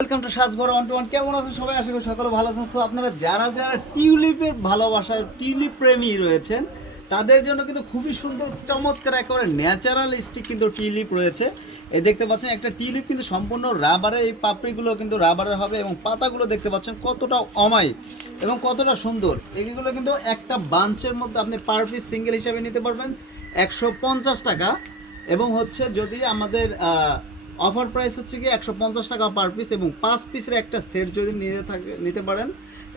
Welcome to Sajghar one two one. কেমন আছেন সবাই? আশা করি সকলে ভালো আছেন। সো আপনারা যারা যারা টিউলিপের ভালোবাসার টিউলিপ প্রেমী রয়েছেন তাদের জন্য কিন্তু খুবই সুন্দর চমৎকার একেবারে ন্যাচারালিস্টিক কিন্তু টিউলিপ রয়েছে। এই দেখতে পাচ্ছেন একটা টিউলিপ কিন্তু সম্পূর্ণ রাবারের, এই পাপড়িগুলো কিন্তু রাবারের হবে এবং পাতাগুলো দেখতে পাচ্ছেন কতটা অমায়িক এবং কতটা সুন্দর। এগুলো কিন্তু একটা বাঞ্চের মধ্যে আপনি পার পিস সিঙ্গেল হিসাবে নিতে পারবেন 150 টাকা। এবং হচ্ছে যদি আমাদের অফার প্রাইস হচ্ছে কি 150 টাকা পার পিস, এবং 5 পিসের একটা সেট যদি নিতে পারেন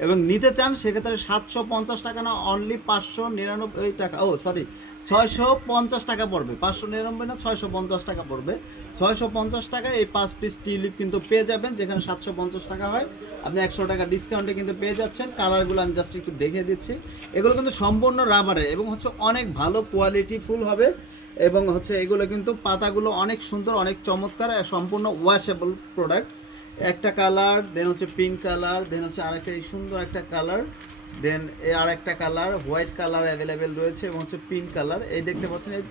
এবং নিতে চান সেক্ষেত্রে 750 টাকা না, অনলি 599 টাকা, ও সরি 650 টাকা পড়বে। 599 না, 650 টাকা পড়বে। 650 টাকায় এই 5 পিস টিউলিপ কিন্তু পেয়ে যাবেন, যেখানে 750 টাকা হয়। আপনি 100 টাকা ডিসকাউন্টে কিন্তু পেয়ে যাচ্ছেন। কালারগুলো আমি জাস্ট একটু দেখে দিচ্ছি। এগুলো কিন্তু সম্পূর্ণ রাবারে এবং হচ্ছে অনেক ভালো কোয়ালিটি ফুল হবে। এবং হচ্ছে এগুলো কিন্তু পাতাগুলো অনেক সুন্দর, অনেক চমৎকার, সম্পূর্ণ ওয়াশেবল প্রোডাক্ট। একটা কালার, দেন হচ্ছে পিঙ্ক কালার, দেন হচ্ছে আরেকটা এই সুন্দর একটা কালার, দেন আর একটা কালার হোয়াইট কালার অ্যাভেলেবেল রয়েছে এবং হচ্ছে পিঙ্ক কালার। এই দেখতে পাচ্ছেন এই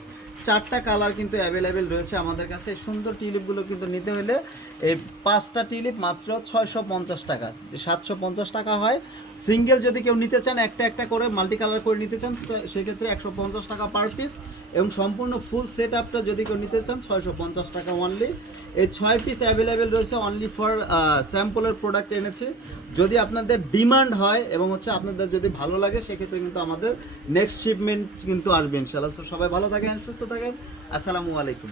4টা কালার কিন্তু অ্যাভেলেবেল রয়েছে আমাদের কাছে। এই সুন্দর টিউলিপগুলো কিন্তু নিতে হলে এই 5টা টিউলিপ মাত্র 650 টাকা, 750 টাকা হয়। সিঙ্গেল যদি কেউ নিতে চান, একটা একটা করে মাল্টি কালার করে নিতে চান, সেক্ষেত্রে 150 টাকা পার পিস। এবং সম্পূর্ণ ফুল সেট আপটা যদি কেউ নিতে চান 650 টাকা অনলি। এই 6 পিস অ্যাভেলেবেল রয়েছে, অনলি ফর স্যাম্পলের প্রোডাক্ট এনেছে। যদি আপনাদের ডিমান্ড হয় এবং হচ্ছে আপনাদের যদি ভালো লাগে সেক্ষেত্রে কিন্তু আমাদের নেক্সট শিপমেন্ট কিন্তু আসবে ইনশাআল্লাহ। সবাই ভালো থাকেন, সুস্থ থাকেন। আসসালামু আলাইকুম।